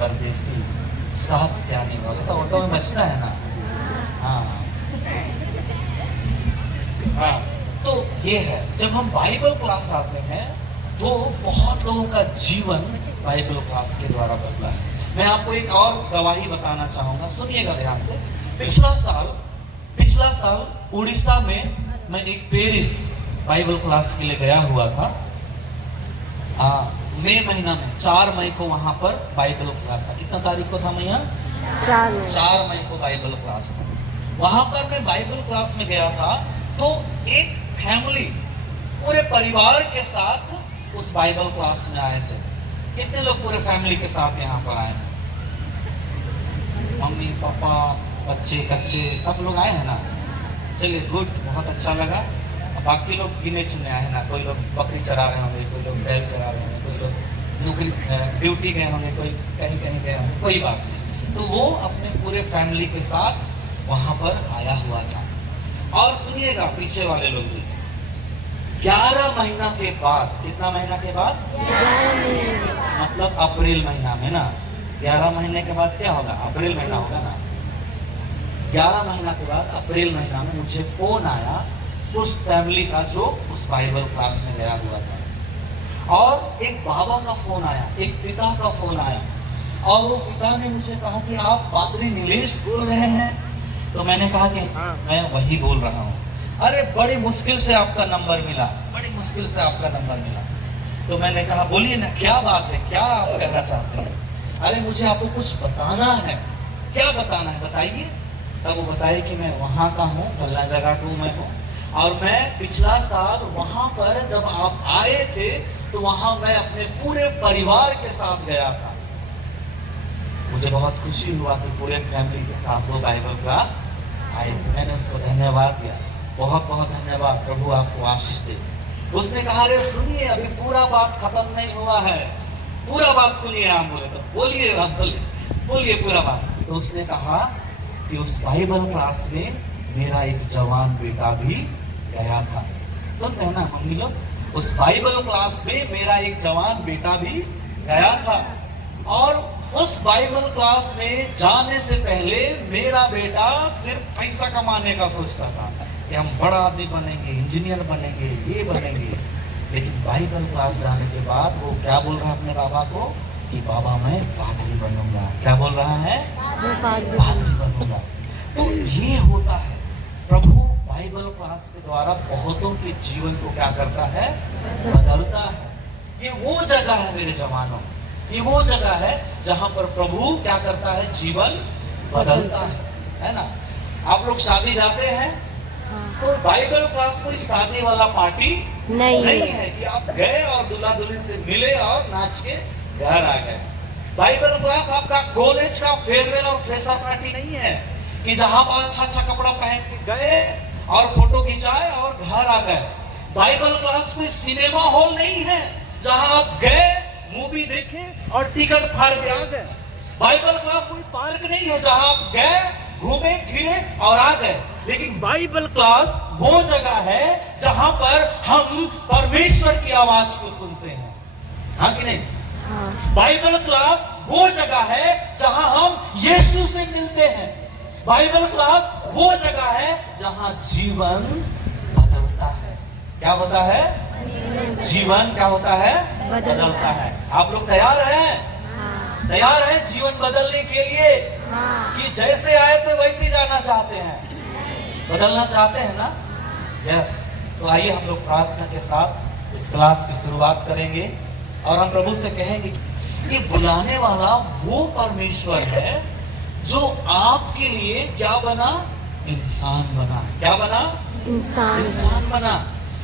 परदेसी साथ क्या नहीं होगा, ऐसा ऑटो में बचता है ना। हाँ हाँ, तो ये है, जब हम बाइबल क्लास आते हैं तो बहुत लोगों का जीवन बाइबल क्लास के द्वारा बदला है। मैं आपको एक और गवाही बताना चाहूंगा, सुनिएगा ध्यान से। पिछला साल उड़ीसा में मैं एक पेरिस बाइबल क्लास के लिए गया हुआ था। मई महीना में 4 मई को वहां पर बाइबल क्लास था। कितना तारीख को था मैया? 4 मई को बाइबल क्लास था। वहां पर मैं बाइबल क्लास में गया था, तो एक फैमिली पूरे परिवार के साथ उस बाइबल क्लास में आए थे। कितने लोग पूरे फैमिली के साथ यहाँ पर आए हैं? मम्मी पापा बच्चे कच्चे सब लोग आए हैं ना? चलिए गुड, बहुत अच्छा लगा। बाकी लोग गिने चुने आए हैं ना? कोई लोग बकरी चरा रहे होंगे, कोई लोग बैल चरा रहे होंगे, कोई लोग नौकरी ड्यूटी गए होंगे, कोई कहीं कहीं गए होंगे, कोई बात नहीं। तो वो अपने पूरे फैमिली के साथ वहां पर आया हुआ था। और सुनिएगा पीछे वाले लोग भी, 11 महीना के बाद, कितना महीना के बाद? 11 महीने, मतलब अप्रैल महीना में ना। 11 महीने के बाद क्या होगा? अप्रैल महीना होगा ना। 11 महीना के बाद अप्रैल महीना में मुझे फोन आया उस फैमिली का जो उस बाइबल क्लास में गया हुआ था। और एक बाबा का फोन आया, एक पिता का फोन आया, और वो पिता ने मुझे कहा कि आप पादरी नीलेश बोल रहे हैं? तो मैंने कहा कि हाँ मैं वही बोल रहा हूँ। अरे बड़ी मुश्किल से आपका नंबर मिला, बड़ी मुश्किल से आपका नंबर मिला। तो मैंने कहा बोलिए ना, क्या बात है, क्या आप कहना चाहते हैं? अरे मुझे आपको कुछ बताना है। क्या बताना है बताइए। तब वो बताए कि मैं वहाँ का हूँ, फला जगह का मैं हूँ, और मैं पिछला साल वहाँ पर जब आप आए थे तो वहाँ मैं अपने पूरे परिवार के साथ गया था। मुझे बहुत खुशी हुआ कि पूरे फैमिली के साथ वो बाइबल क्लास आए। मैंने उसको धन्यवाद दिया, बहुत बहुत धन्यवाद, प्रभु आपको आशीष दे। उसने कहा अरे सुनिए, अभी पूरा बात खत्म नहीं हुआ है, पूरा बात सुनिए। हम बोले तो बोलिए, हम बोलिए पूरा बात। तो उसने कहा कि उस बाइबल क्लास में मेरा एक जवान बेटा भी गया था। सुन रहे ना मम्मी लोग? उस बाइबल क्लास में मेरा एक जवान बेटा भी गया था। और उस बाइबल क्लास में जाने से पहले मेरा बेटा सिर्फ पैसा कमाने का सोचता था कि हम बड़ा आदमी बनेंगे, इंजीनियर बनेंगे, ये बनेंगे। लेकिन बाइबल क्लास जाने के बाद वो क्या बोल रहा है अपने बाबा को कि बाबा मैं पादरी बनूंगा। क्या बोल रहा है? पादरी बनूंगा। तो ये होता है, प्रभु बाइबल क्लास के द्वारा बहुतों के जीवन को क्या करता है? बदलता है। ये वो जगह है मेरे जवानों, ये वो जगह है जहां पर प्रभु क्या करता है? जीवन बदलता है ना? आप लोग शादी जाते हैं तो बाइबल क्लास कोई शादी वाला पार्टी नहीं है कि आप गए और दूल्हा दुल्हन से मिले और नाच के घर आ गए। बाइबल क्लास आपका कॉलेज का फेयरवेल और फ्रेशर पार्टी नहीं है कि जहां पर अच्छा अच्छा कपड़ा पहन के गए और फोटो खिंचाए और घर आ गए। बाइबल क्लास कोई सिनेमा हॉल नहीं है जहां आप गए, मूवी देखे और टिकट फाड़ के आ गए। बाइबल क्लास कोई पार्क नहीं है जहां आप गए, घूमे फिरे और आ गए। लेकिन बाइबल क्लास वो जगह है जहां पर हम परमेश्वर की आवाज को सुनते हैं। हाँ कि नहीं? हाँ। बाइबल क्लास वो जगह है जहां हम यीशु से मिलते हैं। बाइबल क्लास वो जगह है जहां जीवन बदलता है। क्या होता है? जीवन क्या होता है? बदलता है। आप लोग तैयार हैं? हाँ। तैयार हैं जीवन बदलने के लिए? हाँ। कि जैसे आए थे वैसे जाना चाहते हैं? बदलना चाहते हैं ना? यस। तो आइए हम लोग प्रार्थना के साथ इस क्लास की शुरुआत करेंगे और हम प्रभु से कहेंगे कि बुलाने वाला वो परमेश्वर है जो आपके लिए क्या बना? इंसान बना। क्या बना? इंसान बना।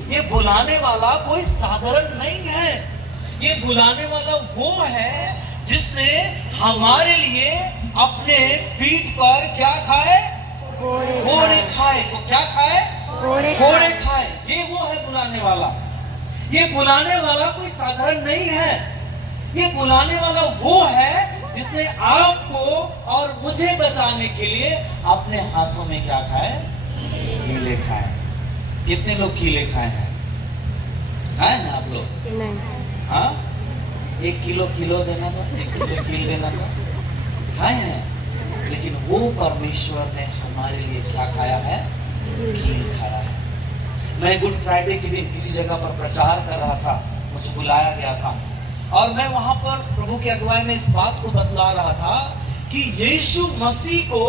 ये बुलाने वाला कोई साधारण नहीं है। ये बुलाने वाला वो है जिसने हमारे लिए अपने पीठ पर क्या खाए? घोड़े खाए। तो क्या खाए? घोड़े खाए। ये वो है बुलाने वाला। ये बुलाने वाला कोई साधारण नहीं है। ये बुलाने वाला वो है जिसने आपको और मुझे बचाने के लिए अपने हाथों में क्या खाए? कीले खाए। कितने लोग कीले खाए हैं? खाए हैं आप लोग? नहीं। हाँ? 1 किलो किलो देना था, 1 किलो किल देना था, खाए हैं। लेकिन वो परमेश्वर ने हमारे लिए क्या खाया है? कील खाया है। मैं गुड फ्राइडे के दिन किसी जगह पर प्रचार कर रहा था, मुझे बुलाया गया था और मैं वहां पर प्रभु की अगुवाई में इस बात को बतला रहा था कि यीशु मसीह को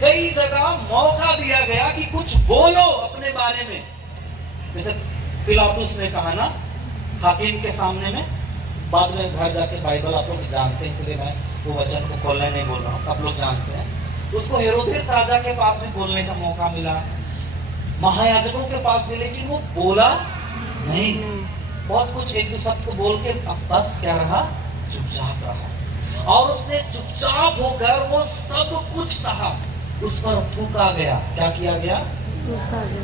कई जगह मौका दिया गया कि कुछ बोलो अपने बारे में। जैसे पिलातुस ने कहा ना हाकिम के सामने में, बाद में घर जाके बाइबल आप लोग जानते हैं इसलिए मैं वो वचन को खोलने नहीं बोल रहा हूँ, सब लोग जानते हैं। उसको हेरोदेस राजा के पास भी बोलने का मौका मिला, महायाजकों के पास भी, लेकिन वो बोला नहीं। बहुत कुछ एक दो शब्द को बोल के बस क्या रहा? चुपचाप रहा। और उसने चुपचाप होकर वो सब कुछ सहा। उस पर थूका गया। क्या किया गया?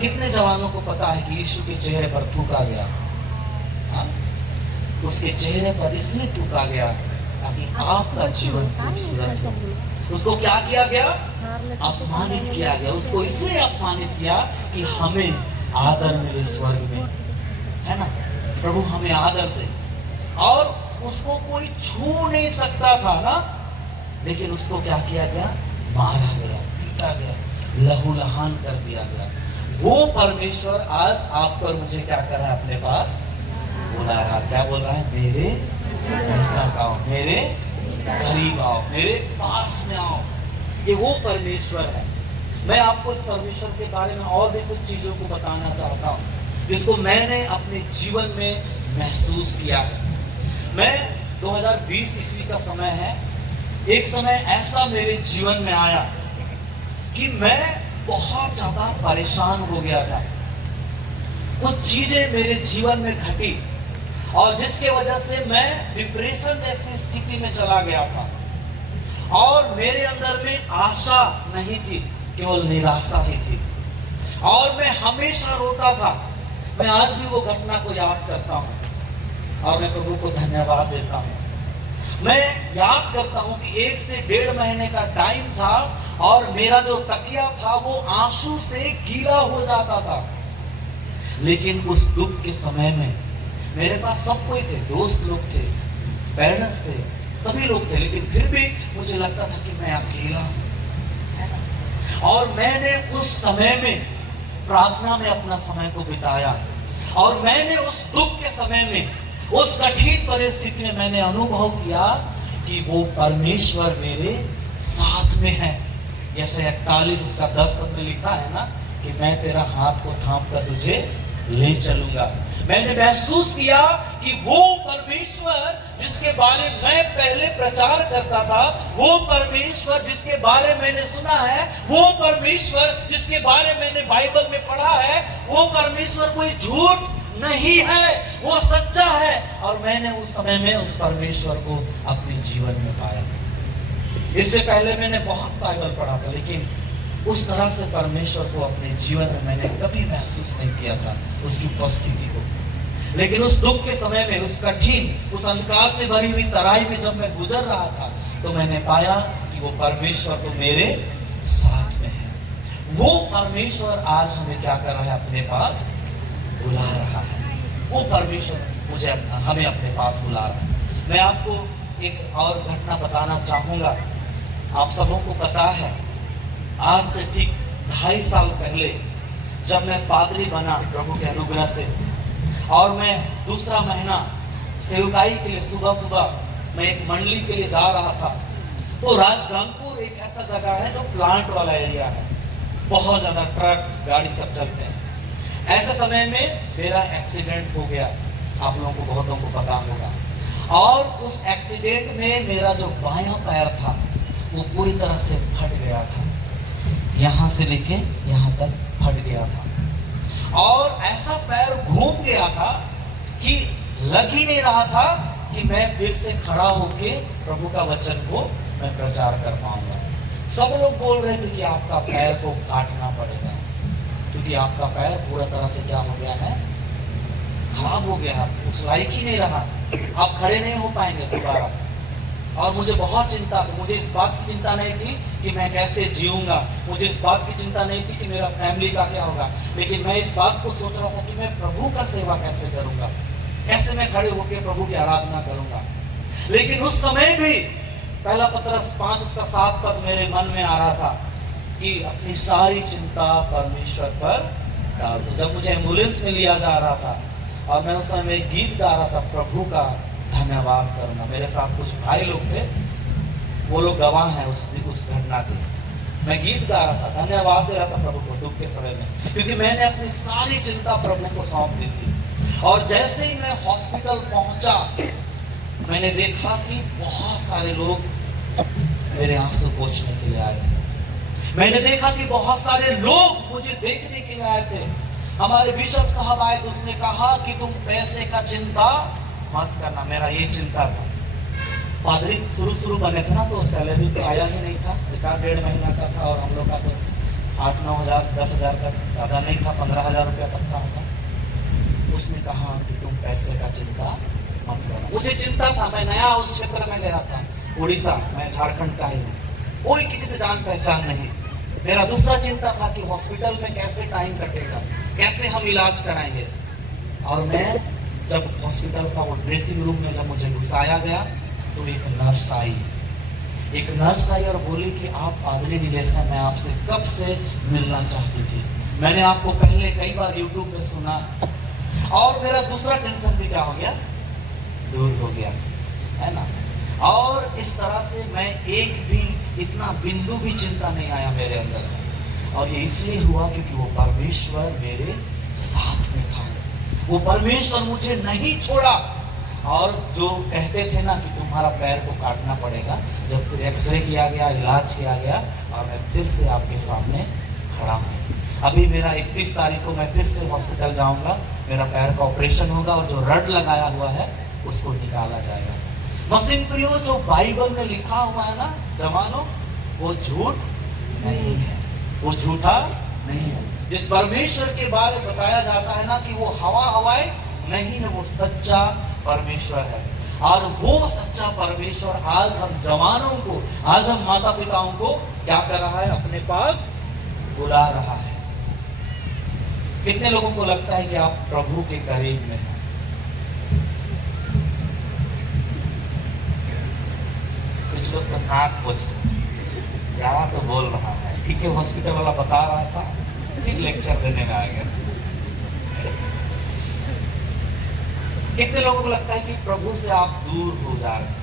कितने जवानों को पता है कि यीशु के चेहरे पर थूका गया? हाँ? उसके चेहरे पर इसलिए थूका गया ताकि आपका जीवन खूबसूरत हो। उसको क्या किया गया? अपमानित किया गया। उसको इसलिए अपमानित किया कि हमें आदर मिले स्वर्ग में, है ना? प्रभु हमें आदर दे। और उसको कोई छू नहीं सकता था ना, लेकिन उसको क्या किया गया? मारा गया, पीटा गया, लहूलुहान कर दिया गया। वो परमेश्वर आज आप पर मुझे क्या कर रहा है? अपने पास बुला रहा है। क्या बोल रहा है? मेरे निकट आओ, मेरे करीब आओ, मेरे पास में आओ। ये वो परमेश्वर है। मैं आपको इस परमेश्वर के बारे में और भी कुछ चीजों को बताना चाहता हूँ जिसको मैंने अपने जीवन में महसूस किया है। मैं 2020 ईस्वी का समय है, एक समय ऐसा मेरे जीवन में आया कि मैं बहुत ज्यादा परेशान हो गया था। कुछ चीजें मेरे जीवन में घटी और जिसके वजह से मैं डिप्रेशन जैसी स्थिति में चला गया था और मेरे अंदर में आशा नहीं थी, केवल निराशा ही थी और मैं हमेशा रोता था। मैं आज भी वो घटना को याद करता हूँ और मैं प्रभु को धन्यवाद देता हूँ। मैं याद करता हूँ कि 1 से 1.5 महीने का टाइम था और मेरा जो तकिया था वो आंसू से गीला हो जाता था। लेकिन उस दुख के समय में मेरे पास सब कोई थे, दोस्त लोग थे, पेरेंट्स थे, सभी लोग थे, लेकिन फिर भी मुझे लगता था कि मैं अकेला हूँ। और मैंने उस समय में प्रार्थना में अपना समय को बिताया और मैंने उस दुख के समय में, उस कठिन परिस्थिति में मैंने अनुभव किया कि वो परमेश्वर मेरे साथ में है। यशायाह 41 उसका 10 पद में लिखा है ना कि मैं तेरा हाथ को थाम कर तुझे ले चलूंगा। मैंने महसूस किया कि वो परमेश्वर जिसके बारे में मैं पहले प्रचार करता था, वो परमेश्वर जिसके बारे में मैंने सुना है, वो परमेश्वर जिसके बारे में मैंने बाइबल में पढ़ा है, वो परमेश्वर कोई झूठ नहीं है, वो सच्चा है। और मैंने उस समय में उस परमेश्वर को अपने जीवन में पाया। इससे पहले मैंने बहुत बाइबल पढ़ा था, लेकिन उस तरह से परमेश्वर को अपने जीवन में मैंने कभी महसूस नहीं किया था, उसकी उपस्थिति को। लेकिन उस दुख के समय में, उस कठिन, उस अंधकार से भरी हुई तराई में जब मैं गुजर रहा था, तो मैंने पाया कि वो परमेश्वर तो मेरे साथ में है। वो परमेश्वर आज हमें क्या कर रहा है? अपने पास बुला रहा है। वो परमेश्वर मुझे हमें अपने पास बुला रहा है। मैं आपको एक और घटना बताना चाहूंगा। आप सबों को पता है, आज से ठीक 2.5 साल पहले जब मैं पादरी बना प्रभु के अनुग्रह से, और मैं दूसरा महीना सेवकाई के लिए सुबह सुबह मैं एक मंडली के लिए जा रहा था, तो राजगंगपुर एक ऐसा जगह है जो प्लांट वाला एरिया है, बहुत ज्यादा ट्रक गाड़ी सब चलते हैं। ऐसे समय में मेरा एक्सीडेंट हो गया, आप लोगों को बहुतों को पता होगा। और उस एक्सीडेंट में मेरा जो बायां पैर था वो पूरी तरह से फट गया था, यहाँ से लेके यहाँ तक फट गया था। और ऐसा पैर घूम गया था कि लग ही नहीं रहा था कि मैं फिर से खड़ा होके प्रभु का वचन को मैं प्रचार कर पाऊंगा। सब लोग बोल रहे थे कि आपका पैर को काटना पड़ेगा, क्योंकि आपका पैर पूरा तरह से क्या हो गया है? खराब हो गया, उस लायक ही नहीं रहा, आप खड़े नहीं हो पाएंगे दोबारा। और मुझे बहुत चिंता थी, मुझे इस बात की चिंता नहीं थी कि मैं कैसे जीऊंगा, मुझे इस बात की चिंता नहीं थी कि मेरा फैमिली का क्या होगा, लेकिन मैं इस बात को सोच रहा था कि मैं प्रभु का सेवा कैसे करूंगा, कैसे मैं खड़े होकर प्रभु की आराधना करूंगा। लेकिन उस समय भी पहला पत्रस 5 उसका 7 पद मेरे मन में आ रहा था कि अपनी सारी चिंता परमेश्वर पर डाल दो। जब मुझे एम्बुलेंस में लिया जा रहा था और मैं उस समय एक गीत गा रहा था, प्रभु का धन्यवाद करना, मेरे साथ कुछ भाई लोग थे, वो लोग गवाह हैं उस घटना के। मैं गीत गा रहा था, धन्यवाद दे रहा था प्रभु को दुख के समय में, क्योंकि मैंने अपनी सारी चिंता प्रभु को सौंप दी थी। और जैसे ही मैं हॉस्पिटल पहुंचा, मैंने देखा कि बहुत सारे लोग मेरे आंसू पोंछने के लिए आए थे। मैंने देखा कि बहुत सारे लोग मुझे देखने के लिए आए थे। हमारे बिशप साहब आए तो उसने कहा कि तुम पैसे का चिंता मत करना। मेरा ये चिंता था। पादरी शुरू बने थे ना, तो सैलरी तो आया ही नहीं था, 1.5 महीना का था, और हम लोग का तो 8-9 हज़ार 10 हज़ार का ज़्यादा नहीं था, 15,000 रुपया तक था होगा। उसने कहा कि तुम पैसे का चिंता मत करना। मुझे चिंता था, मैं नया उस क्षेत्र में ले रहा था, उड़ीसा, मैं झारखंड का ही हूँ, कोई किसी से जान पहचान नहीं। मेरा दूसरा चिंता था कि हॉस्पिटल में कैसे टाइम कटेगा, कैसे हम इलाज कराएंगे। और मैं जब हॉस्पिटल का वो ड्रेसिंग रूम में जब मुझे घुसाया गया, तो एक नर्स आई और बोली कि आप पादरी नीलेश हैं, मैं आपसे कब से मिलना चाहती थी। मैंने आपको पहले कई बार यूट्यूब पे सुना। और मेरा दूसरा टेंशन भी क्या हो गया, दूर हो गया, है ना। और इस तरह से मैं एक भी इतना बिंदु भी चिंता नहीं आया मेरे अंदर। और ये इसलिए हुआ क्योंकि वो परमेश्वर मेरे साथ में था, वो परमेश्वर मुझे नहीं छोड़ा। और जो कहते थे ना कि तुम्हारा पैर को काटना पड़ेगा, जब फिर एक्सरे किया गया, इलाज किया गया, और मैं फिर से आपके सामने खड़ा हूँ। अभी मेरा 31 तारीख को मैं फिर से हॉस्पिटल जाऊंगा, मेरा पैर का ऑपरेशन होगा, और जो रड लगाया हुआ है उसको निकाला जाएगा। मसीह प्रियो, जो बाइबल में लिखा हुआ है ना जवानों, वो झूठ नहीं है, वो झूठा नहीं है। जिस परमेश्वर के बारे में बताया जाता है ना कि वो हवाएं नहीं है, वो सच्चा परमेश्वर है। और वो सच्चा परमेश्वर आज हम जवानों को, आज हम माता पिताओं को क्या कर रहा है, अपने पास बुला रहा है। कितने लोगों को लगता है कि आप प्रभु के करीब में हैं? कुछ लोग तो नाक पोछते, क्या तो बोल रहा है, ठीक है, हॉस्पिटल वाला बता रहा था, फिर लेक्चर देने में आ गया। कितने लोगों को लगता है कि प्रभु से आप दूर हो जा रहे हैं?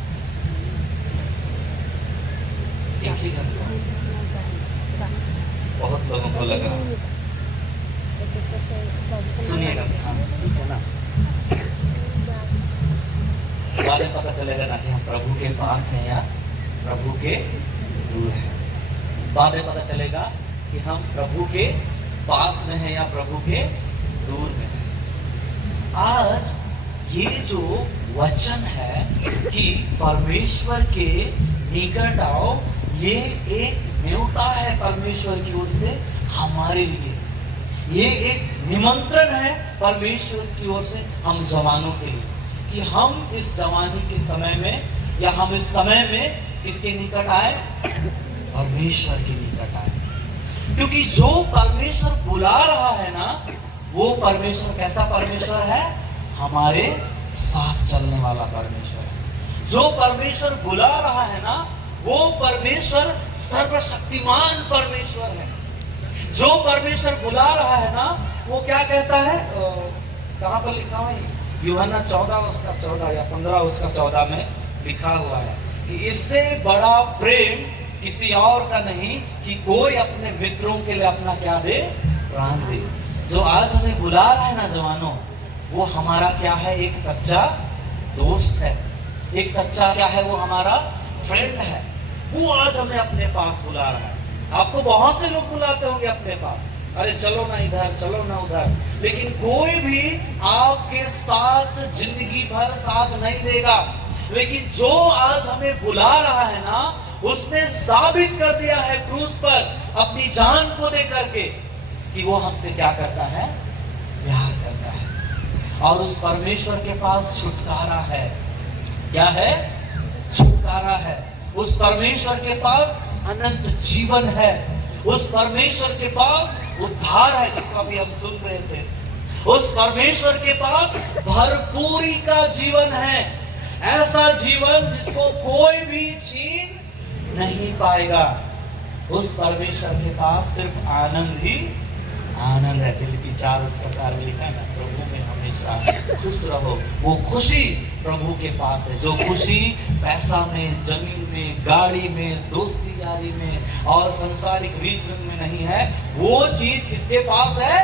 एक ही जन, बहुत लोगों को लग रहा है। सुनिएगा ध्यान से, ठीक है ना। बाद पता चलेगा ना कि हम प्रभु के पास हैं या प्रभु के दूर हैं। बाद में पता चलेगा कि हम प्रभु के पास में हैं या प्रभु के दूर में हैं। आज ये जो वचन है कि परमेश्वर के निकट आओ, ये एक न्योता है परमेश्वर की ओर से हमारे लिए। ये एक निमंत्रण है परमेश्वर की ओर से हम जवानों के लिए, कि हम इस जवानी के समय में, या हम इस समय में किसके निकट आए, परमेश्वर के निकट आए। क्योंकि जो परमेश्वर बुला रहा है ना, वो परमेश्वर कैसा परमेश्वर है, हमारे साथ चलने वाला परमेश्वर है। जो परमेश्वर बुला रहा है ना, वो परमेश्वर सर्वशक्तिमान परमेश्वर है। जो परमेश्वर बुला रहा है ना, वो क्या कहता है, कहां पर लिखा हुआ है, यूहन्ना 14 उसका 14 या 15 उसका 14 में लिखा हुआ है कि इससे बड़ा प्रेम किसी और का नहीं कि कोई अपने मित्रों के लिए अपना क्या दे, प्राण दे। जो आज हमें बुला रहा है ना जवानों, वो हमारा क्या है, एक सच्चा दोस्त है, एक सच्चा क्या है, वो हमारा फ्रेंड है। वो आज हमें अपने पास बुला रहा है। आपको बहुत से लोग बुलाते होंगे अपने पास, अरे चलो ना इधर, चलो ना उधर, लेकिन कोई भी आपके साथ जिंदगी भर साथ नहीं देगा। लेकिन जो आज हमें बुला रहा है ना, उसने साबित कर दिया है क्रूस पर अपनी जान को दे करके कि वो हमसे क्या करता है, प्यार करता है। और उस परमेश्वर के पास छुटकारा है। क्या है, छुटकारा है। उस परमेश्वर के पास अनंत जीवन है। उस परमेश्वर के पास उद्धार है, जिसका भी हम सुन रहे थे। उस परमेश्वर के पास भरपूरी का जीवन है। ऐसा जीवन जिसको कोई भी छीन नहीं पाएगा। उस परमेश्वर के पास सिर्फ आनंद ही आनंद है। फिलिप्पी 4:4 में लिखा है ना, प्रभु में हमेशा खुश रहो। वो खुशी प्रभु के पास है। जो खुशी पैसा में, जमीन में, गाड़ी में, दोस्ती यारी में और संसारिक रीजन में नहीं है, वो चीज किसके पास है?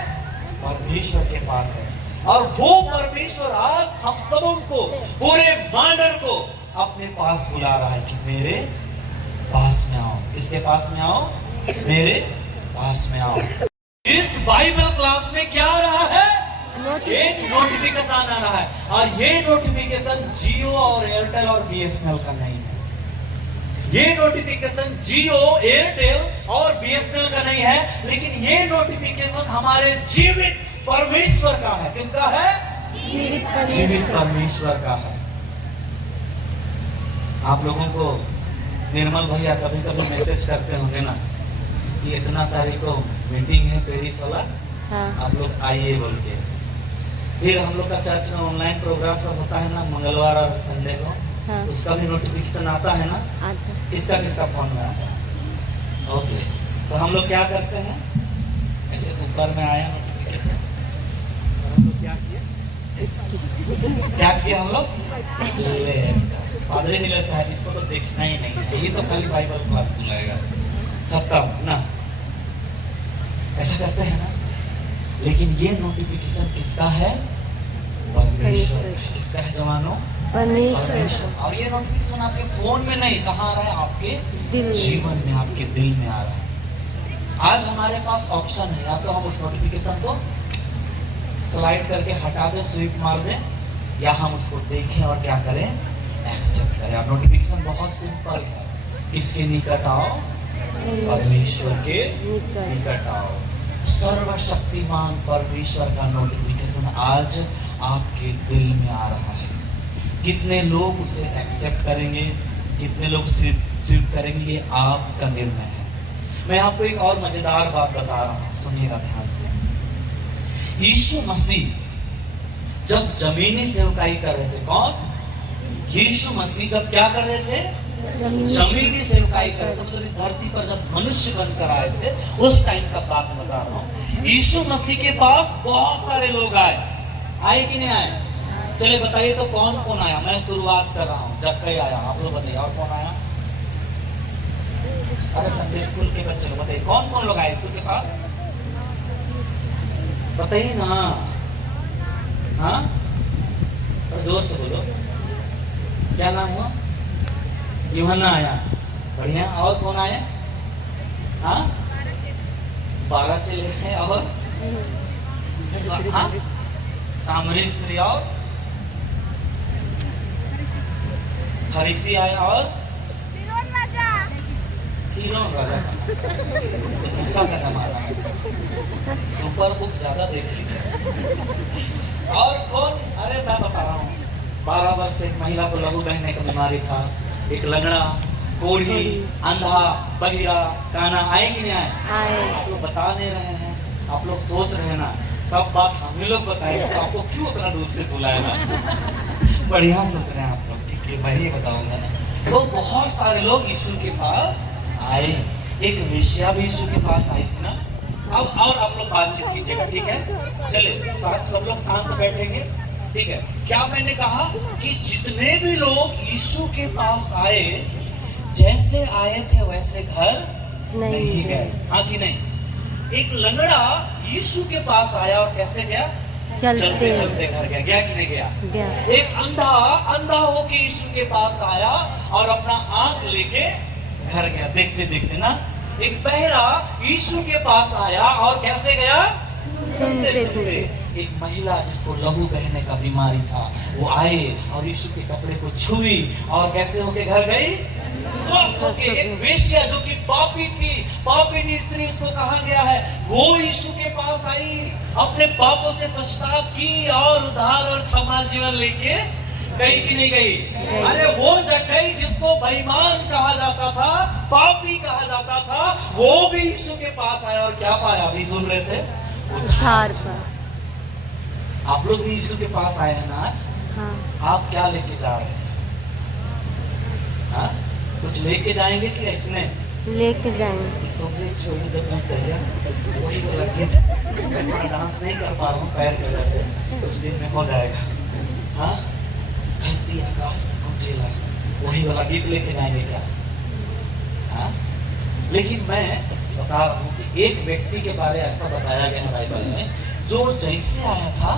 परमेश्वर के पास है। और वो परमेश्वर आज हम सबों को, पूरे मानव को अपने पास बुला रहा है कि मेरे पास में आओ। किसके पास में आओ? मेरे पास में आओ। इस बाइबल क्लास में क्या आ रहा है? एक नोटिफिकेशन आ रहा है, और ये नोटिफिकेशन जियो और एयरटेल और बीएसएनएल का नहीं है। ये नोटिफिकेशन जियो, एयरटेल और बीएसएनएल का नहीं है, लेकिन ये नोटिफिकेशन हमारे जीवित परमेश्वर का है। किसका है? जीवित परमेश्वर का है। आप लोगों को निर्मल भैया कभी कभी मैसेज करते होंगे ना कि इतना तारीख को मीटिंग है पेरिस वाला, हाँ। आप लोग आइए बोल के। फिर हम लोग का चर्च में ऑनलाइन प्रोग्राम सब होता है ना, मंगलवार और संडे को, हाँ। उसका भी नोटिफिकेशन आता है ना, किसका किसका फोन में आता है। ओके, तो हम लोग क्या करते हैं, ऐसे ऊपर में आया नोटिफिकेशन, और हम लोग क्या किया हम लोग पादरी नीले साहब, इसको तो देखना ही नहीं है, ये तो खाली बाइबल क्लास बुलाएगा, खत्म ना, ऐसा करते हैं ना। लेकिन ये नोटिफिकेशन किसका है? परमेश्वर। किसका है जवानों? परमेश्वर। और ये नोटिफिकेशन आपके फोन में नहीं, कहाँ आ रहा है? आपके जीवन में, आपके दिल में आ रहा है। आज हमारे पास ऑप्शन है, या तो हम उस नोटिफिकेशन को स्लाइड करके हटा दें, स्वीप मार दें, या हम उसको देखें और क्या करें? एक्सेप्ट करें। अब नोटिफिकेशन बहुत सिंपल है, किसके निकट आओ? परमेश्वर के निकट आओ। सर्वशक्तिमान परमेश्वर का नोटिफिकेशन आज आपके दिल में आ रहा है। कितने लोग उसे एक्सेप्ट करेंगे, कितने लोग स्वीप करेंगे, ये आपका निर्णय है। मैं आपको एक और मजेदार बात बता रहा हूँ, सुनिएगा ध्यान से। यीशु मसीह जब जमीनी सेवकाई कर रहे थे, कौन? यीशु मसीह जब क्या कर रहे थे? जमीनी सेवकाई कर रहे थे। मतलब इस धरती पर जब मनुष्य बनकर आए थे, उस टाइम का बात बता रहा हूँ। यीशु मसीह के पास बहुत सारे लोग आए कि नहीं आए? चलिए बताइए तो कौन कौन आया? मैं शुरुआत कर रहा हूँ, जक्कई आया, आप लोग बताइए। और कौन आया? अरे संडे स्कूल के बच्चे लोग बताइए, कौन कौन लोग आए यीशु के पास? बताइए ना, हाँ जोर से बोलो। क्या नाम हुआ? यूहन्ना आया, बढ़िया। और कौन आया? हाँ 12 चले हैं, और हाँ सामरी स्त्री और फरीसी आया, और हीरोन राजा मूसा का जमाना है, सुपर बुक ज्यादा देख लीजिए। और कौन? अरे मैं बता रहा हूँ, 12 वर्ष एक महिला को लहू बहने का बीमारी था, एक लंगड़ा, कोढ़ी, अंधा, बहिरा, काना, आए कि नहीं आए? आप लोग बता नहीं रहे हैं, आप लोग सोच रहे हैं ना सब बात हम ही लोग बताएंगे, तो आपको क्यों उतना दूर से बुलाएगा? बढ़िया सोच रहे हैं आप लोग, ठीक है, मैं ही बताऊंगा ना। तो बहुत सारे लोग यीशु के पास आए, एक वेश्या भी यीशु के पास आई थी ना। अब और आप लोग बातचीत कीजिएगा, ठीक है? चलिए सब लोग शांत बैठेंगे, ठीक है? क्या मैंने कहा कि जितने भी लोग यीशु के पास आए, जैसे आए थे वैसे घर नहीं गए, हाँ कि नहीं? एक लंगड़ा यीशु के पास आया और कैसे गया? चलते चलते घर गया, गया कि नहीं गया? एक अंधा होके यीशु के पास आया और अपना आंख लेके घर गया, देखते देखते ना। एक बहरा यीशु के पास आया और कैसे गया? सुनते सुनते। एक महिला जिसको लहू बहने का बीमारी था, वो आए और यीशु के कपड़े को छुई और कैसे होके घर गई? स्वस्थ होके। एक वेश्या जो कि पापी थी, पापी स्त्री उसको कहा गया है, वो यीशु के पास आई, अपने पापों से पश्चाताप की और उद्धार और क्षमा जीवन लेके गई कि नहीं गई? अरे वो जक्कई जिसको बेईमान कहा जाता था, पापी कहा जाता था, वो भी यीशु के पास आया और क्या पाया? अभी सुन रहे थे, उद्धार पाया। आप लोग भी यीशु के पास आए हैं ना आज? हाँ। आप क्या लेके जा रहे हैं? कुछ लेके जाएंगे कि ऐसने लेके जाएंगे। छोड़ी जब मैं तैयार वही वाला गीत, मैं डांस नहीं कर पा रहा हूँ पैर की वजह से, कुछ दिन में हो जाएगा। हाँ, धरती आकाश में गूंजेगा, वही वाला गीत लेके जाएंगे क्या? हाँ, लेकिन मैं बता रहा हूँ कि एक व्यक्ति के बारे ऐसा बताया गया है बाइबल में, जो जैसे आया था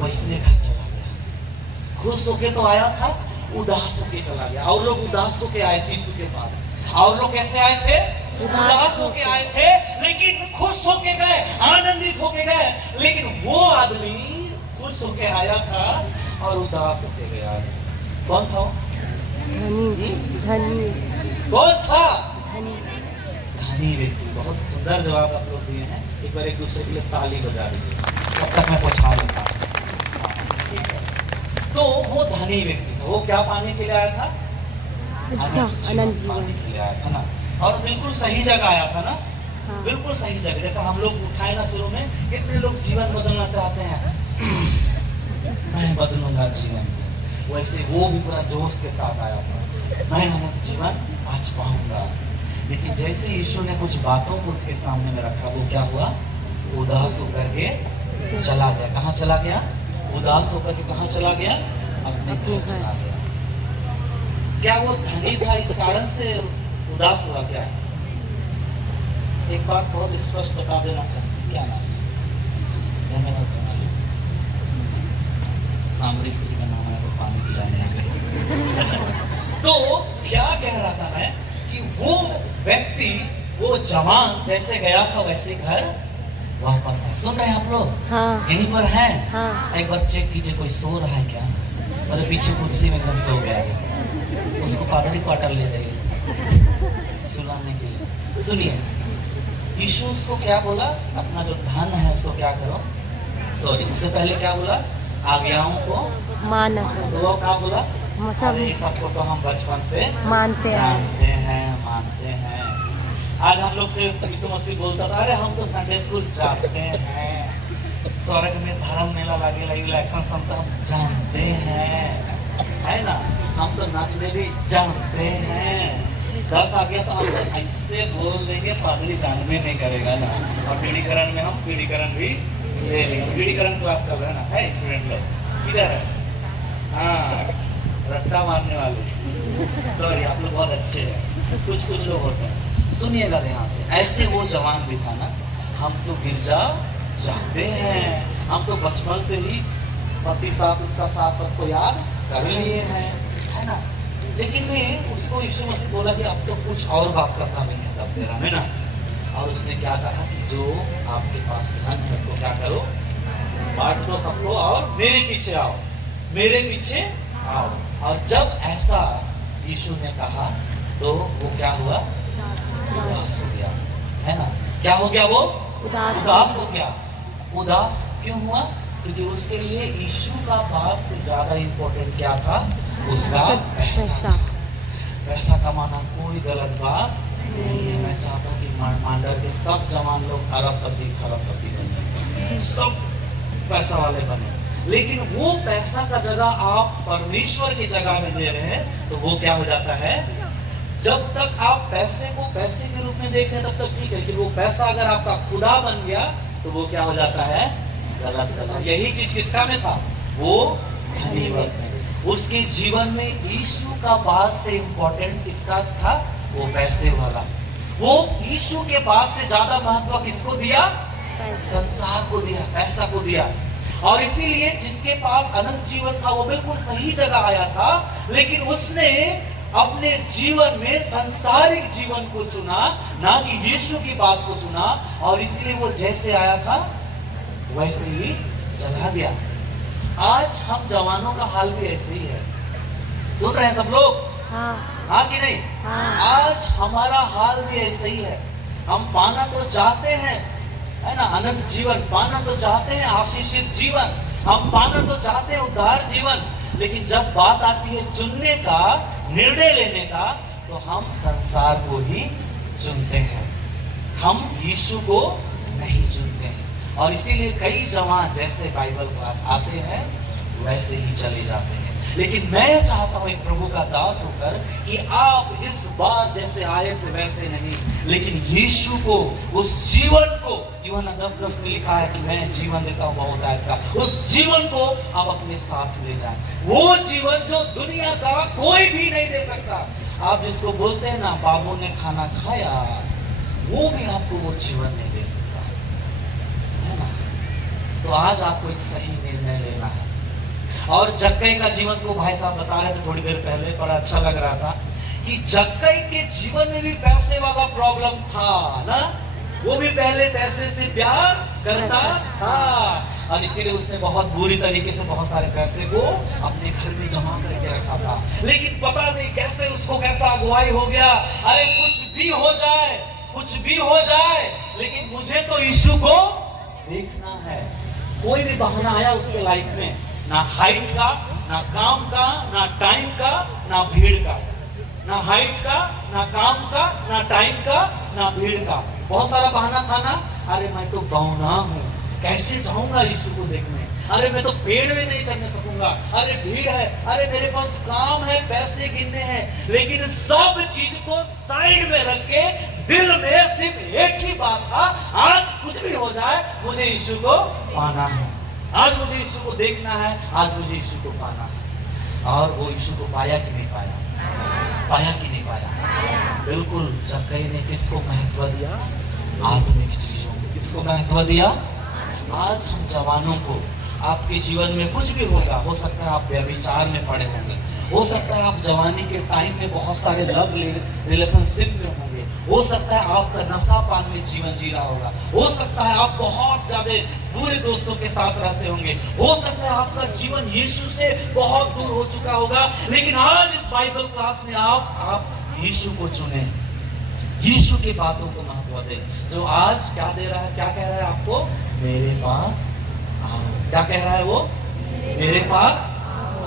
वैसने घर चला गया। खुश होके तो आया था, उदास होके चला गया। और लोग उदास होके आए थे यीशु के पास, और लोग कैसे आए थे? उदास होके आए थे, लेकिन खुश होके गए, आनंदित होके गए। लेकिन वो आदमी खुश होके आया था और उदास होके गया। कौन था? धनी। धनी कौन था? धनी धनी व्यक्ति। बहुत सुंदर जवाब आप लोग दिए हैं। एक बार एक दूसरे के लिए ताली बजा दीजिए, तब तक मैं पहुंचा लेता हूं। तो वो धनी व्यक्ति था, वो क्या पाने के लिए आया था? अनंत जीवन पाने के लिए आया था ना। और बिल्कुल सही जगह आया था ना। हाँ। बिल्कुल सही जगह। जैसा हम लोग उठाए ना शुरू में, कितने लोग जीवन बदलना चाहते हैं, मैं बदलूंगा जीवन, वैसे वो भी पूरा जोश के साथ आया था, मैं अनंत जीवन आज पाऊंगा। लेकिन जैसे यीशु ने कुछ बातों को उसके सामने में रखा, वो क्या हुआ? उदास होकर के चला गया। कहाँ चला गया? उदास होकर के कहाँ चला गया? अपने घर चला गया। क्या वो धनी था इस कारण से उदास हुआ क्या? एक बात बहुत स्पष्ट बता देना चाहती, क्या नाम? धन्यवाद। सामरी स्त्री का नाम है तो पानी पिलाने लगे। तो क्या कह रहा है कि वो व्यक्ति, वो जवान जैसे गया था वैसे घर वापस आया। सुन रहे हैं आप लोग? हाँ। यहीं पर है। हाँ। एक बार चेक कीजिए कोई सो रहा है क्या? और पीछे कुर्सी में सब सो गया है, उसको पादरी क्वार्टर ले जाइए सुलाने के लिए। सुनिए, यीशु उसको क्या बोला? अपना जो धन है उसको क्या करो, सॉरी, उससे पहले क्या बोला? आज्ञाओं को माना। तो वो क्या बोला? सब सबको तो हम बचपन से मानते जानते हैं, मानते हैं। आज हम लोग से यीशु मसीह बोलता था, अरे हम तो संडे स्कूल जाते हैं, स्वर्ग में धर्म मेला लगेगा, इलेक्शन सब तो हम जानते हैं, है ना, हम तो नाचने भी जानते हैं। 10 आ गया तो हम तो ऐसे बोल देंगे, पादरी जानवे नहीं करेगा ना। और पीढ़ीकरण में हम पीढ़ीकरण भी ले लेंगे। पीढ़ीकरण क्लास चल रहा है ना, है स्टूडेंट लोग किधर है? हाँ, रट्टा मारने वाले, सॉरी, आप लोग बहुत अच्छे हैं, कुछ कुछ लोग होते हैं। सुनिएगा ध्यान से, ऐसे वो जवान भी था ना, हम तो गिरजा जाते हैं, हम तो बचपन से ही पति साथ उसका साथ को याद कर लिए हैं, है ना। लेकिन मैं उसको यीशु मसीह बोला कि अब तो कुछ और बात का कमी है तब तेरा में ना। और उसने क्या कहा कि जो आपके पास धन है उसको क्या करो, बांट दो सबको और मेरे पीछे आओ, मेरे पीछे आओ। और जब ऐसा यीशु ने कहा तो वो क्या हुआ? उदास हो गया, है ना। क्या हो गया? वो उदास हो गया। उदास क्यों हुआ? क्योंकि उसके लिए यीशु का पास से ज्यादा इम्पोर्टेंट क्या था? उसका पैसा। पैसा कमाना कोई गलत बात नहीं है। मैं चाहता हूँ कि मांडर के सब जवान लोग अरबपति खरबपति बने, सब पैसा वाले बने। लेकिन वो पैसा का जगह आप परमेश्वर की जगह में दे रहे हैं तो वो क्या हो जाता है? जब तक आप पैसे को पैसे के रूप में देख रहे हैं तब तक ठीक है, लेकिन वो पैसा अगर आपका खुदा बन गया तो वो क्या हो जाता है? गलत। यही चीज किसका में था? वो धनी वर्ग में। उसके जीवन में यीशु का बाद से इम्पोर्टेंट किसका था? वो पैसे वाला। वो यीशु के बाद से ज्यादा महत्व किसको दिया? संसार को दिया, पैसा को दिया। और इसीलिए जिसके पास अनंत जीवन था वो बिल्कुल सही जगह आया था, लेकिन उसने अपने जीवन में सांसारिक जीवन को चुना, ना कि यीशु की बात को सुना। और इसलिए वो जैसे आया था वैसे ही चला गया। आज हम जवानों का हाल भी ऐसे ही है। सुन रहे हैं सब लोग? हाँ कि नहीं? आज हमारा हाल भी ऐसे ही है। हम पाना तो चाहते हैं, है ना, अनंत जीवन पाना तो चाहते हैं, आशीषित जीवन हम पाना तो चाहते हैं, उद्धार जीवन। लेकिन जब बात आती है चुनने का, निर्णय लेने का, तो हम संसार को ही चुनते हैं, हम यीशु को नहीं चुनते हैं। और इसीलिए कई जवान जैसे बाइबल क्लास आते हैं वैसे ही चले जाते हैं। लेकिन मैं चाहता हूं एक प्रभु का दास होकर कि आप इस बार जैसे आए थे वैसे नहीं, लेकिन यीशु को, उस जीवन को, यूहन्ना 10:10 में लिखा है कि मैं जीवन देता हूं बहुतायत का, उस जीवन को आप अपने साथ ले जाएं। वो जीवन जो दुनिया का कोई भी नहीं दे सकता। आप जिसको बोलते हैं ना बाबू ने खाना खाया, वो भी आपको वो जीवन नहीं दे सकता है ना। तो आज आपको एक सही निर्णय लेना है। और जक्कई का जीवन को भाई साहब बता रहे थे थोड़ी देर पहले, बड़ा अच्छा लग रहा था कि जक्कई के जीवन में भी पैसे वाला प्रॉब्लम था ना। वो भी पहले पैसे से प्यार करता था और इसीलिए उसने बहुत बुरी तरीके से बहुत सारे पैसे को अपने घर में जमा करके रखा था। लेकिन पता नहीं कैसे उसको कैसा अगुवाई हो गया, अरे कुछ भी हो जाए, कुछ भी हो जाए, लेकिन मुझे तो यीशु को देखना है। कोई भी बहाना आया उसके लाइफ में, ना हाइट का, ना काम का, ना टाइम का, ना भीड़ का, ना हाइट का, ना काम का, ना टाइम का, ना भीड़ का। बहुत सारा बहाना था ना, अरे मैं तो बौना हूँ, कैसे जाऊंगा यीशु को देखने, अरे मैं तो पेड़ में नहीं चढ़ने सकूंगा, अरे भीड़ है, अरे मेरे पास काम है, पैसे गिनने हैं। लेकिन सब चीज को साइड में रख के दिल में सिर्फ एक ही बात था, आज कुछ भी हो जाए मुझे यीशु को पाना है, आज मुझे यीशु को देखना है, आज मुझे यीशु को पाना है। और वो यीशु को पाया कि नहीं पाया? पाया कि नहीं पाया? बिल्कुल। जक्कई ने किसको महत्व दिया? आत्मिक चीजों को। किसको महत्व दिया? आज हम जवानों को, आपके जीवन में कुछ भी होगा, हो सकता है आप व्यभिचार में पड़े होंगे, हो सकता है आप जवानी के टाइम में बहुत सारे लव रिलेशनशिप में होंगे, हो सकता है आपका नशा पान में जीवन जी रहा होगा, हो सकता है आप बहुत ज्यादा बुरे दोस्तों के साथ रहते होंगे, हो सकता है आपका जीवन यीशु से बहुत दूर हो चुका होगा। लेकिन आज इस बाइबल क्लास में आप यीशु को चुने, यीशु की बातों को महत्व दे, जो आज क्या दे रहा है, क्या कह रहा है आपको? मेरे पास आओ। क्या कह रहा है वो? मेरे पास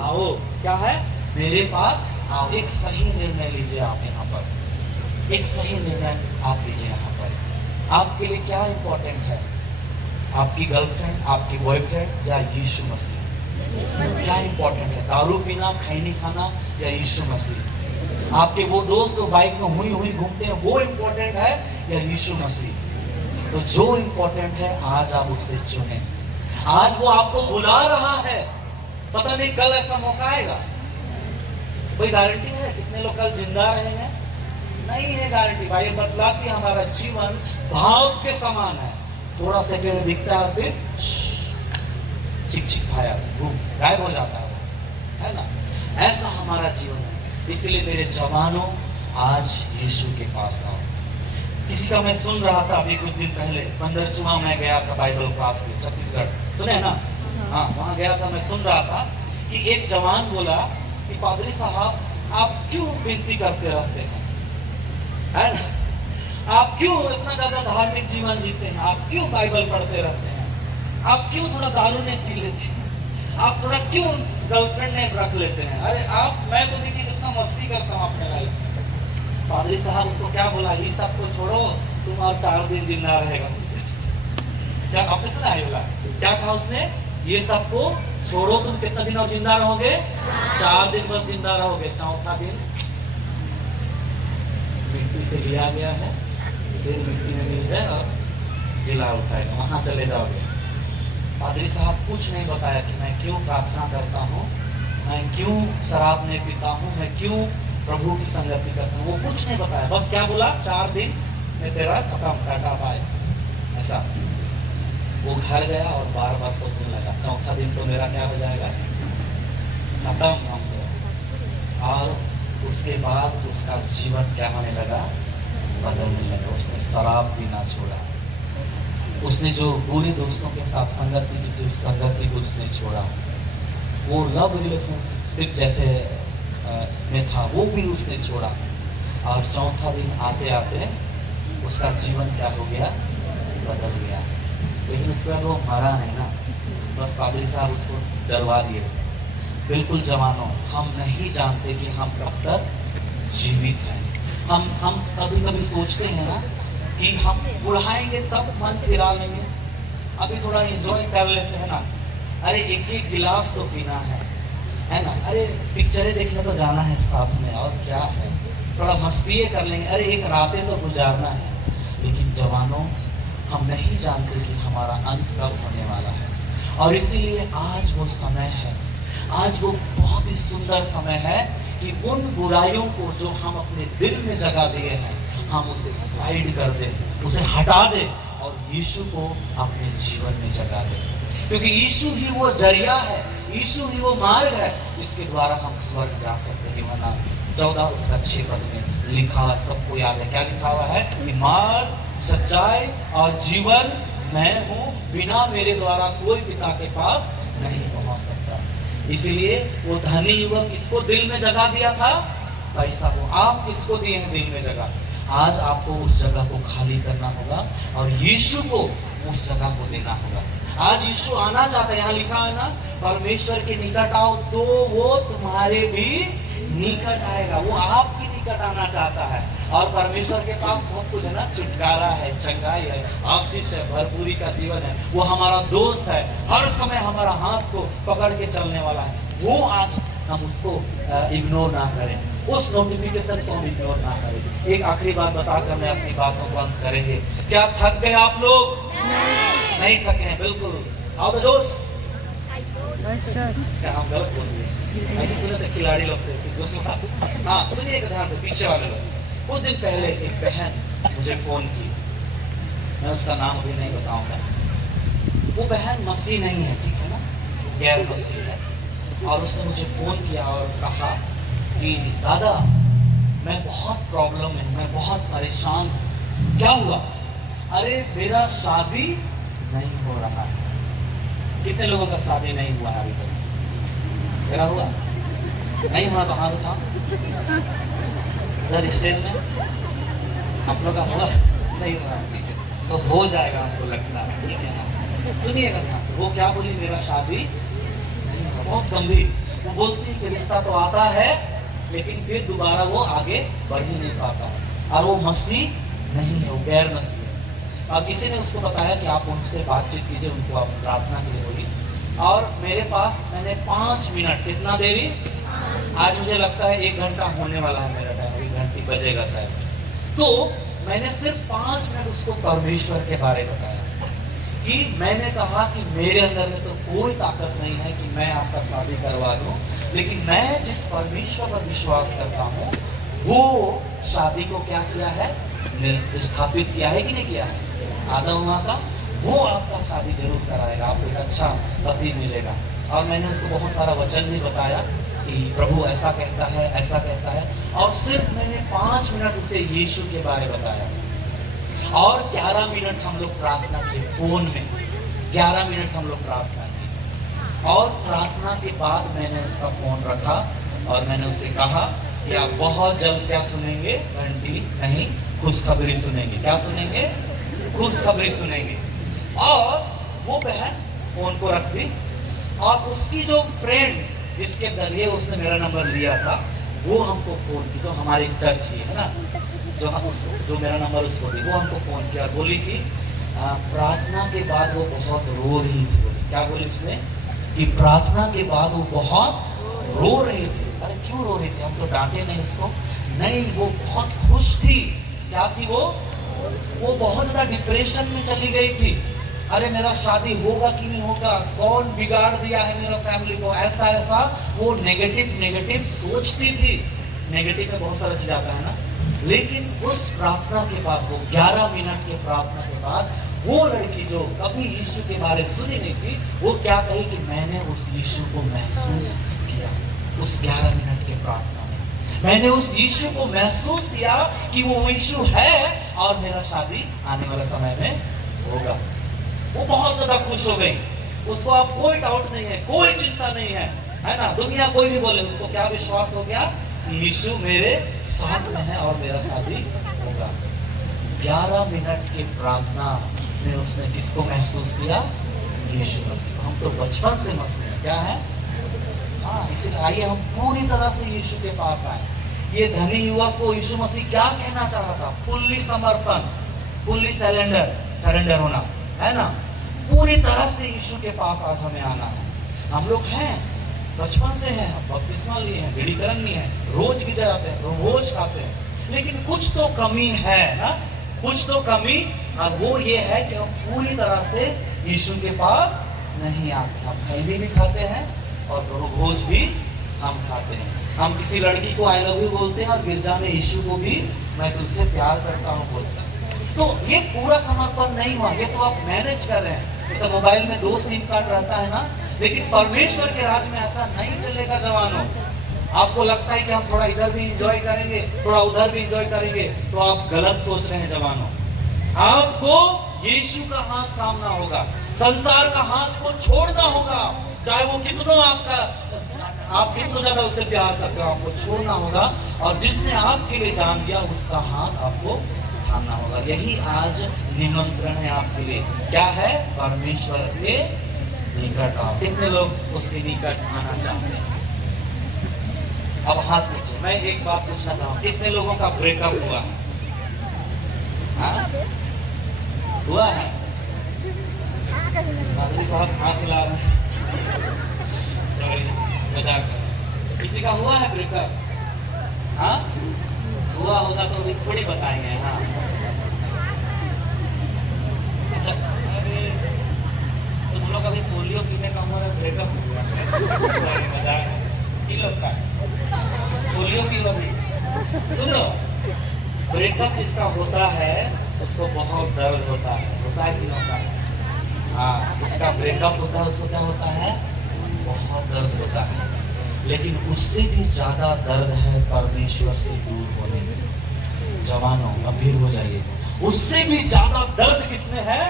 आओ। क्या है? मेरे पास आओ। एक सही निर्णय लीजिए आप यहाँ पर, एक सही निर्णय आप लीजिए यहाँ पर। आपके लिए क्या इंपॉर्टेंट है? आपकी गर्लफ्रेंड, आपकी बॉयफ्रेंड या यीशु मसीह? क्या इंपॉर्टेंट है? दारू पीना, खैनी खाना या यीशु मसीह? आपके वो दोस्त जो बाइक में हुई हुई घूमते हैं, वो इंपॉर्टेंट है या यीशु मसीह? तो जो इंपॉर्टेंट है आज आप उससे चुने। आज वो आपको बुला रहा है, पता नहीं कल ऐसा मौका आएगा। कोई गारंटी है? कितने लोग कल जिंदा रहे हैं? नहीं है गारंटी। भाई बतलाती हमारा जीवन भाव के समान है, थोड़ा सेकंड दिखता है फिर चिक चिक भाया गायब हो जाता है ना। ऐसा हमारा जीवन है। इसलिए मेरे जवानों, आज यीशु के पास आओ। किसी का मैं सुन रहा था अभी कुछ दिन पहले, पंदरचुआ मैं गया था बाइबल क्लास में, छत्तीसगढ़, सुने ना? हाँ, वहाँ गया था, मैं सुन रहा था कि एक जवान बोला कि पादरी साहब आप क्यों विनती करते रहते हैं, है ना? आप क्यों इतना ज्यादा धार्मिक जीवन जीते हैं, आप क्यों बाइबल पढ़ते रहते हैं, आप क्यों थोड़ा दारू नहीं पी लेते हैं, आप थोड़ा क्यों गर्लफ्रेंड नहीं रख लेते हैं? अरे आप, मैं तो देखिए कितना मस्ती करता हूँ अपने लाइफ। पादरी साहब उसको क्या बोला? ये सब को छोड़ो, तुम और 4 दिन जिंदा रहेगा। क्या आपने सुना है? क्या कहा उसने? ये सबको छोड़ो, तुम कितना दिन और जिंदा रहोगे? 4 दिन बस जिंदा रहोगे। चौथा दिन मिट्टी से लिया गया है, फिर मिट्टी में मिल जाए और जिला उठाएगा, वहां चले जाओगे। पादरी साहब कुछ नहीं बताया कि मैं क्यों प्रार्थना करता हूँ, मैं क्यों शराब नहीं पीता हूँ, मैं क्यों प्रभु की संगति करता हूँ, वो कुछ नहीं बताया। बस क्या बोला? 4 दिन में तेरा खत्म, टाटा बाय, ऐसा। वो घर गया और बार बार सोचने लगा, चौथा दिन तो मेरा क्या हो जाएगा, खत्म हो गया। और उसके बाद उसका जीवन क्या होने लगा? बदलने लगा। उसने शराब पीना छोड़ा, उसने जो बुरे दोस्तों के साथ संगति की, जो संगति को उसने छोड़ा, वो लव रिलेशनशिप जैसे में था वो भी उसने छोड़ा। और चौथा दिन आते आते उसका जीवन क्या हो गया? बदल गया। लेकिन उसके बाद वो मरा नहीं ना, बस पादरी साहब उसको डरवा दिए। बिल्कुल जवानों, हम नहीं जानते कि हम कब तक जीवित हैं। हम कभी कभी सोचते हैं ना कि हम बुढ़ाएंगे तब मन फिरा लेंगे, अभी थोड़ा एंजॉय कर लेते हैं ना। अरे एक गिलास तो पीना है है ना। अरे पिक्चरें देखने तो जाना है साथ में, और क्या है, थोड़ा मस्ती कर लेंगे, अरे एक रातें तो गुजारना है। लेकिन जवानों, हम नहीं जानते कि हमारा अंत कब होने वाला है, और इसीलिए आज वो समय है, आज वो बहुत ही सुंदर समय है कि उन बुराइयों को जो हम अपने दिल में जगा दिए हैं, हम उसे साइड कर दें, उसे हटा दें और यीशु को अपने जीवन में जगा दें। क्योंकि यीशु ही वो जरिया है, यीशु ही वो मार्ग है, इसके द्वारा हम स्वर्ग जा सकते हैं। यूहन्ना 14 उसका 6 पद में लिखा है, सबको याद है क्या लिखा हुआ है कि मार्ग, सच्चाई और जीवन मैं हूँ, बिना मेरे द्वारा कोई पिता के पास नहीं पहुंच सकता। इसीलिए वो धनी युवक किसको दिल में जगा दिया था? पैसा को। आप किसको दिए हैं दिल में जगह? आज आपको उस जगह को खाली करना होगा और यीशु को उस जगह को देना होगा। आज यीशु आना चाहता है, यहाँ लिखा है ना, परमेश्वर के निकट आओ तो वो तुम्हारे भी निकट आएगा। वो आपके निकट आना चाहता है, और परमेश्वर के पास बहुत कुछ है ना, छुटकारा है, चंगाई है, आशीष है, भरपूरी का जीवन है। वो हमारा दोस्त है, हर समय हमारा हाथ को पकड़ के चलने वाला है। वो आज हम उसको इग्नोर ना करें, उस नोटिफिकेशन को हम इग्नोर ना करें। एक आखिरी बात बताकर मैं अपनी बातों को अंत करेंगे। क्या थक गए आप लोग? नहीं थके हैं, बिल्कुल। आओ द दोस्त, क्या हम गलत बोल रहे? ऐसे सुने थे खिलाड़ी लोग से। हाँ सुनिए ध्यान से, पीछे वाले लोग। कुछ दिन पहले एक बहन मुझे फोन की, मैं उसका नाम अभी नहीं बताऊंगा। वो बहन मसीह नहीं है, ठीक है ना, गैर मसीह है, और उसने मुझे फोन किया और कहा कि दादा मैं बहुत प्रॉब्लम में, मैं बहुत परेशान हूँ। क्या हुआ? अरे मेरा शादी नहीं हो रहा है। कितने लोगों का शादी नहीं हुआ है अभी तक? तेरा हुआ? नहीं हुआ तो हाथ उठाओ इधर स्टेज में। आप लोग का हुआ? नहीं हुआ, ठीक है, तो हो जाएगा, हमको लगता है, ठीक है ना। सुनिएगा ध्यान से, वो क्या बोली? मेरा शादी नहीं हुआ। बहुत गंभीर। वो बोलती है कि रिश्ता तो आता है लेकिन फिर दोबारा वो आगे बढ़ ही नहीं पाता है, और वो मसीह नहीं है, वो गैर मसीह है। और किसी ने उसको बताया कि आप उनसे बातचीत कीजिए, उनको आप प्रार्थना के लिए होगी। और मेरे पास मैंने 5 मिनट, कितना देरी? आज मुझे लगता है 1 घंटा होने वाला है मेरा टाइम, 1 घंटे बजेगा शायद। तो मैंने सिर्फ 5 मिनट उसको परमेश्वर के बारे में बताया कि मैंने कहा कि मेरे अंदर में तो कोई ताकत नहीं है कि मैं आपका शादी करवा दूं, लेकिन मैं जिस परमेश्वर पर विश्वास करता हूँ वो शादी को क्या किया है? स्थापित किया है कि नहीं किया है? आदम माता, वो आपका शादी जरूर कराएगा, आपको एक अच्छा पति मिलेगा। और मैंने उसको बहुत सारा वचन भी बताया कि प्रभु ऐसा कहता है, ऐसा कहता है, और सिर्फ मैंने 5 मिनट उसे यीशु के बारे बताया, और 11 मिनट हम लोग प्रार्थना किए फोन में। 11 मिनट हम लोग प्रार्थना की, और प्रार्थना के बाद मैंने उसका फोन रखा और मैंने उसे कहा कि आप बहुत जल्द क्या सुनेंगे? घंटी नहीं, खुशखबरी सुनेंगे। क्या सुनेंगे? खुशखबरी सुनेंगे। और वो बहन फोन को रख दी, और उसकी जो फ्रेंड जिसके जरिए उसने मेरा नंबर लिया था वो हमको फोन की, तो हमारी चर्च ही है ना, जो हम उसको, जो मेरा नंबर उसको दी, वो हमको फोन किया, बोली कि प्रार्थना के बाद वो बहुत रो रही थी। क्या बोली उसने? कि प्रार्थना के बाद वो बहुत रो रही थी। अरे क्यों रो रही थी? हम तो डांटे नहीं उसको। नहीं, वो बहुत खुश थी। क्या थी वो बहुत ज्यादा डिप्रेशन में चली गई थी। अरे मेरा शादी होगा कि नहीं होगा, कौन बिगाड़ दिया है मेरा फैमिली को, ऐसा ऐसा वो नेगेटिव सोचती थी। नेगेटिव में बहुत सारा चीज आता है ना। लेकिन उस प्रार्थना के बाद, वो 11 मिनट के प्रार्थना के बाद, वो लड़की जो कभी यीशु के बारे सुनी नहीं थी, वो क्या कही कि मैंने उस यीशु को महसूस किया। उस 11 मिनट के प्रार्थना में मैंने उस यीशु को महसूस किया कि वो यीशु है और मेरा शादी आने वाले समय में होगा। वो बहुत ज्यादा खुश हो गई। उसको अब कोई डाउट नहीं है, कोई चिंता नहीं है ना। दुनिया कोई भी बोले, उसको क्या विश्वास हो गया? यीशु मेरे साथ में है और मेरा शादी होगा। 11 मिनट की प्रार्थना में उसने किसको महसूस किया? यीशु मसीह। हम तो बचपन से मसीह हैं, क्या है? हाँ, इसलिए आइए हम पूरी तरह से यीशु के पास आए। ये धनी युवक को यीशु मसीह क्या कहना चाह रहा था? फुल्ली समर्पण, फुल्ली सरेंडर होना, है ना। पूरी तरह से यीशु के पास आज हमें आना है। हम लोग हैं, बचपन से है, बपतिस्मा लिए हैं, दृढ़ीकरण लिए हैं, रोज गिरते आते हैं, रोज खाते हैं, लेकिन कुछ तो कमी है ना, कुछ तो कमी। और वो ये है कि हम पूरी तरह से यीशु के पास नहीं आते। हम खैनी भी खाते हैं और भोज भी हम खाते हैं। हम किसी लड़की को आई लव यू बोलते हैं और गिरजा में यीशु को भी मैं तुझसे प्यार करता हूँ बोलते हैं। तो ये पूरा समर्पण नहीं हुआ, ये तो आप मैनेज कर रहे हैं। जैसे मोबाइल में 2 सिम कार्ड रहता है ना, लेकिन परमेश्वर के राज में ऐसा नहीं चलेगा जवानों। आपको लगता है कि हम थोड़ा इधर भी एंजॉय करेंगे, थोड़ा उधर भी एंजॉय करेंगे, तो आप गलत सोच रहे हैं जवानों। आपको यीशु का हाथ थामना होगा, संसार का हाथ को छोड़ना होगा, चाहे वो कितना आप कितना ज्यादा उससे प्यार करते हो, आपको छोड़ना होगा। और जिसने आपके लिए जान दिया उसका हाथ आपको थामना होगा। यही आज निमंत्रण है आपके लिए। क्या है? परमेश्वर के निकट आओ। कितने लोग उसके निकट आना चाहते हैं? अब हाथ नीचे। मैं एक बात पूछना चाहूँ, कितने लोगों का ब्रेकअप हुआ है? हुआ है? साहब हाथ हिला रहे हैं, मजाक कर। किसी का हुआ है ब्रेकअप? हाँ, हुआ होगा तो भी थोड़ी बताएंगे। हाँ, अच्छा, अरे तुम लोग अभी पोलियो पीने का उम्र है, ब्रेकअप हुआ? मजाक पी लो का पोलियो पी लो भी। सुन लो, ब्रेकअप जिसका होता है उसको बहुत दर्द होता है कि नहीं होता है? हाँ, उसका ब्रेकअप होता है, उसको क्या होता है? बहुत दर्द होता है। लेकिन उससे भी ज्यादा दर्द है परमेश्वर से दूर होने में। जवानों, गंभीर हो जाइए। उससे भी ज्यादा दर्द किसमें है?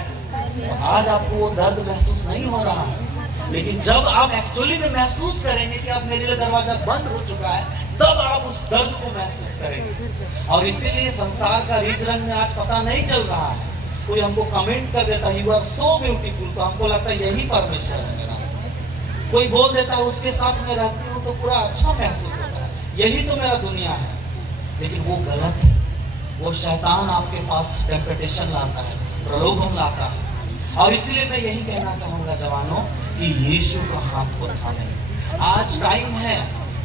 आज आपको वो दर्द महसूस नहीं हो रहा है, लेकिन जब आप एक्चुअली में महसूस करेंगे कि अब मेरे लिए दरवाजा बंद हो चुका है, तब आप उस दर्द को महसूस करेंगे। और इसीलिए संसार का रीच रंग में आज पता नहीं चल रहा है। कोई हमको कमेंट कर देता है यू आर सो ब्यूटीफुल, तो हमको लगता है यही परमेश्वर है मेरा। कोई बोल देता है उसके साथ में रहती हूँ तो पूरा अच्छा महसूस होता है, यही तो मेरा दुनिया है। लेकिन वो गलत है। वो शैतान आपके पास टेम्पटेशन लाता है, प्रलोभन लाता है। और इसीलिए मैं यही कहना चाहूंगा जवानों कि यीशु का हाथ को थामे। आज टाइम है,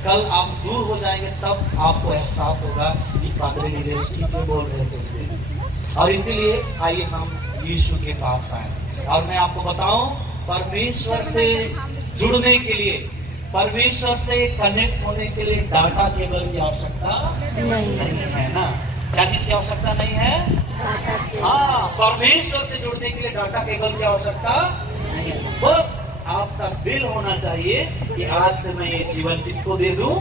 कल आप दूर हो जाएंगे तब आपको एहसास होगा कि पादरी नीलेश ठीक बोल रहे थे उस दिन। और इसीलिए आइए हम यीशु के पास आए। और मैं आपको बताऊं, परमेश्वर से जुड़ने के लिए, परमेश्वर से कनेक्ट होने के लिए डाटा केबल की आवश्यकता नहीं है ना। क्या चीज की आवश्यकता नहीं है? हाँ, परमेश्वर से जुड़ने के लिए डाटा केबल की आवश्यकता नहीं है। बस आपका दिल होना चाहिए कि आज से मैं ये जीवन किसको दे दूं?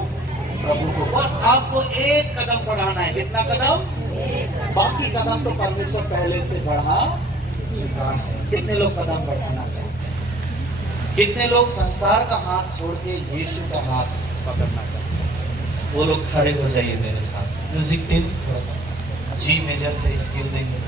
प्रभु को। बस आपको एक कदम बढ़ाना है। कितना कदम? बाकी कदम तो परमेश्वर पहले से बढ़ा चुका है। कितने लोग कदम बढ़ाना चाहते हैं? कितने लोग संसार का हाथ छोड़ के यीशु का हाथ पकड़ना चाहते हैं? वो लोग खड़े हो जाइए मेरे साथ। म्यूजिक टीम थोड़ा सा जी मेजर से स्किल देंगे।